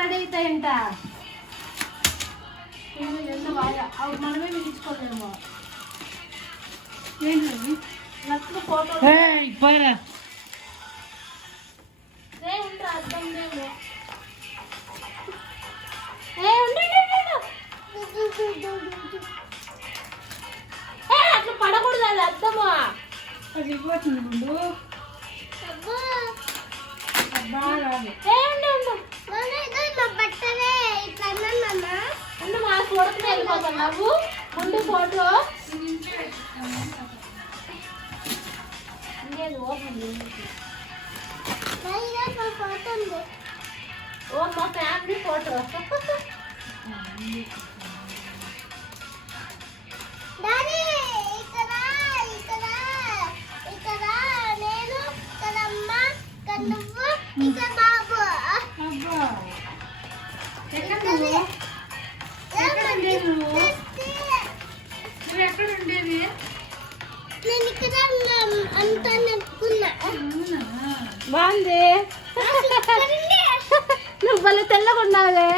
Ready అవుతాయంట. ఎంత బాగా అవి మనమే తీసుకోలేము. ఏంటి నచ్చిన ఫోటో ఇప్పుడా అర్థం లేదు. అట్లా పడకూడదు, అది అర్థమా. అది ఇవ్వచ్చింది ముందు. మా చూడకుండా వెళ్ళిపోతున్నావు ముందు ఫోటో. ఇంకేది ఓపెన్ ఓ మా ఫ్యామిలీ ఫోటో. ఎక్కడ ఉండేది? నేను ఇక్కడ అంతా నడుకున్నా. బాగుంది. నువ్వు భలే తెల్లగా ఉన్నావే.